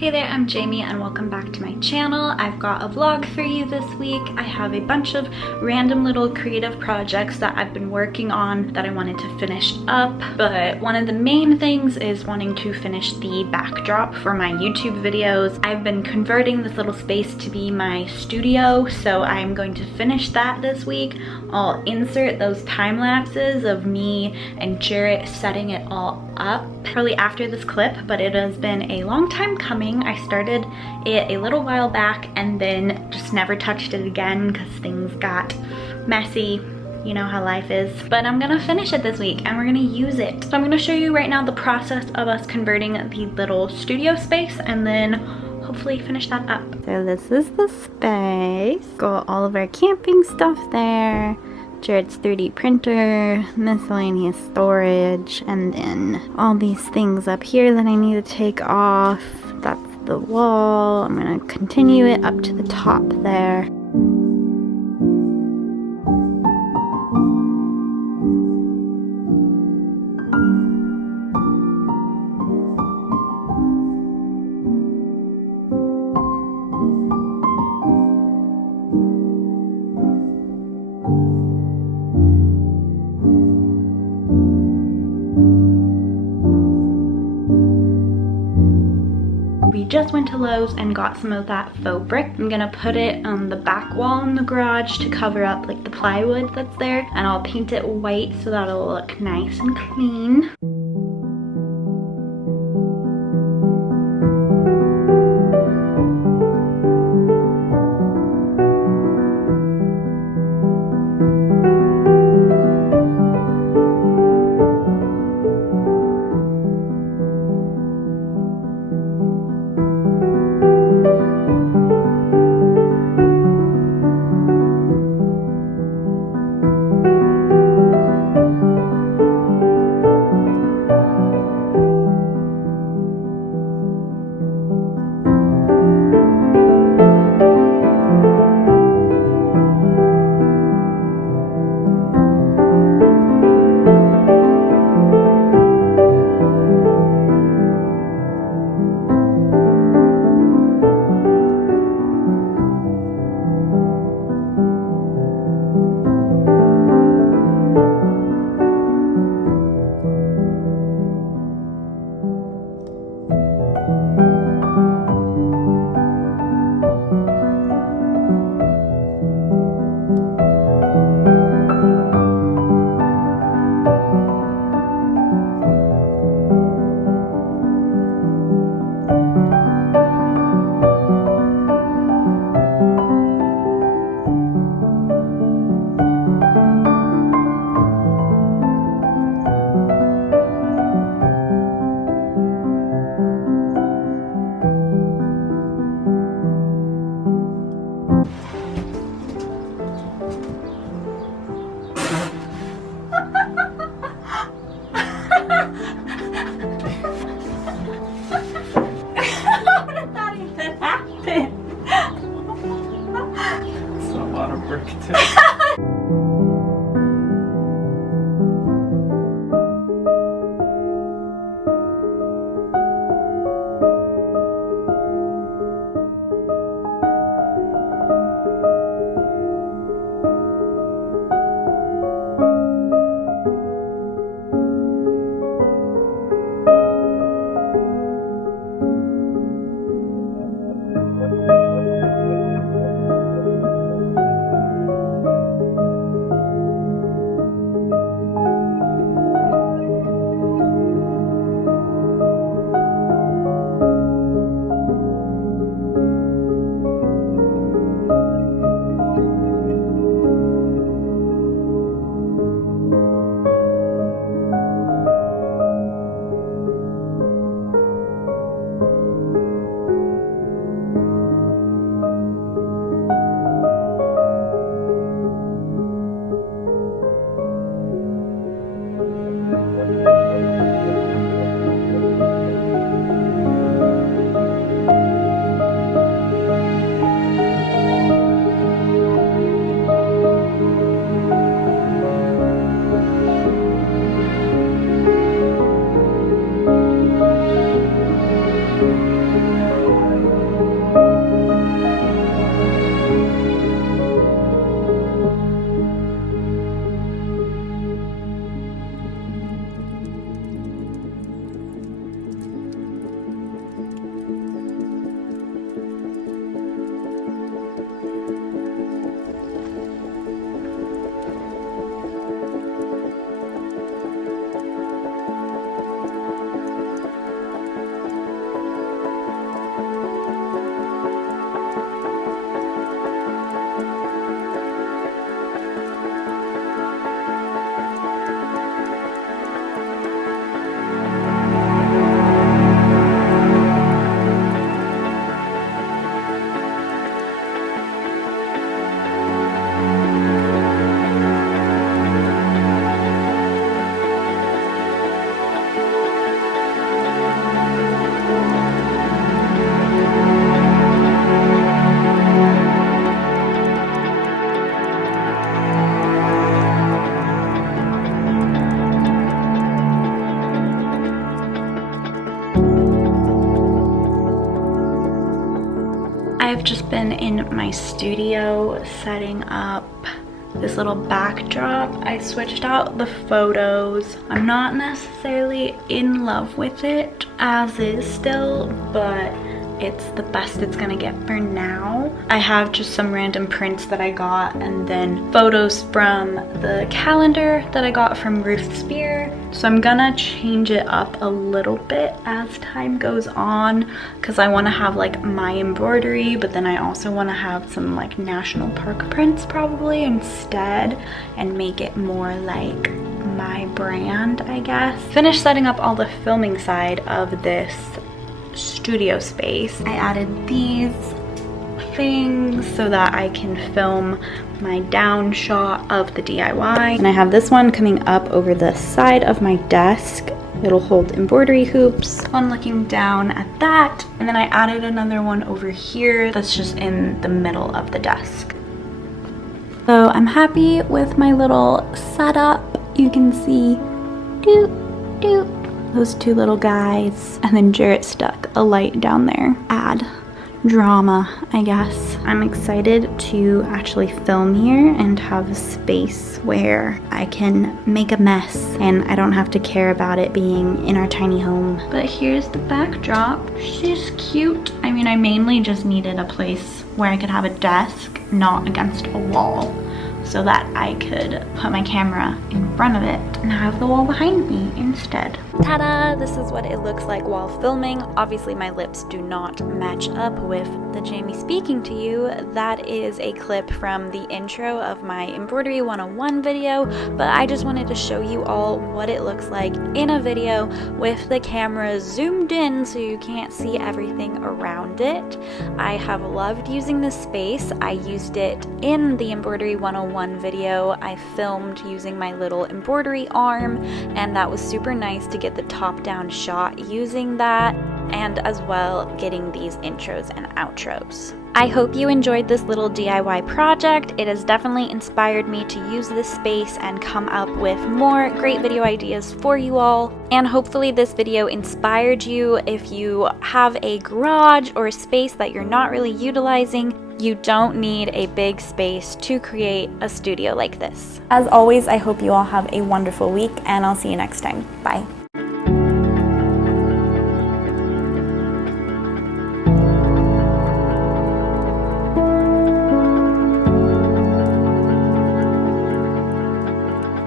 Hey there, I'm Jamie and welcome back to my channel. I've got a vlog for you this week. I have a bunch of random little creative projects that I've been working on that I wanted to finish up, but one of the main things is wanting to finish the backdrop for my YouTube videos. I've been converting this little space to be my studio, so I'm going to finish that this week. I'll insert those time lapses of me and Jarrett setting it all up probably after this clip, but it has been a long time coming. I started it a little while back and then just never touched it again because things got messy. You know how life is. But I'm gonna finish it this week and we're gonna use it. So I'm gonna show you right now the process of us converting the little studio space and then hopefully finish that up. So this is the space. Got all of our camping stuff there. Jarrett's 3D printer, miscellaneous storage, and then all these things up here that I need to take off. That's the wall. I'm gonna continue it up to the top there. We just went to Lowe's and got some of that faux brick. I'm gonna put it on the back wall in the garage to cover up like the plywood that's there, and I'll paint it white so that it'll look nice and clean. I've just been in my studio setting up this little backdrop. I switched out the photos. I'm not necessarily in love with it as is still, but it's the best it's gonna get for now. I have just some random prints that I got and then photos from the calendar that I got from Ruth Spear. So I'm gonna change it up a little bit as time goes on because I want to have like my embroidery, but then I also want to have some like national park prints probably instead and make it more like my brand, I guess. Finished setting up all the filming side of this studio space. I added these things so that I can film my down shot of the DIY. And I have this one coming up over the side of my desk. It'll hold embroidery hoops. One looking down at that. And then I added another one over here that's just in the middle of the desk. So I'm happy with my little setup. You can see those two little guys. And then Jarrett stuck a light down there. Add drama, I guess. I'm excited to actually film here and have a space where I can make a mess and I don't have to care about it being in our tiny home. But here's the backdrop. She's cute. I mean, I mainly just needed a place where I could have a desk, not against a wall, so that I could put my camera in front of it and have the wall behind me instead. Ta-da! This is what it looks like while filming. Obviously my lips do not match up with the Jamie speaking to you. That is a clip from the intro of my Embroidery 101 video, but I just wanted to show you all what it looks like in a video with the camera zoomed in so you can't see everything around it. I have loved using this space. I used it in the Embroidery 101 video. I filmed using my little embroidery arm, and that was super nice to get the top-down shot using that, and as well getting these intros and outros. I hope you enjoyed this little DIY project. It has definitely inspired me to use this space and come up with more great video ideas for you all. And hopefully this video inspired you. If you have a garage or a space that you're not really utilizing, you don't need a big space to create a studio like this. As always, I hope you all have a wonderful week, and I'll see you next time. Bye.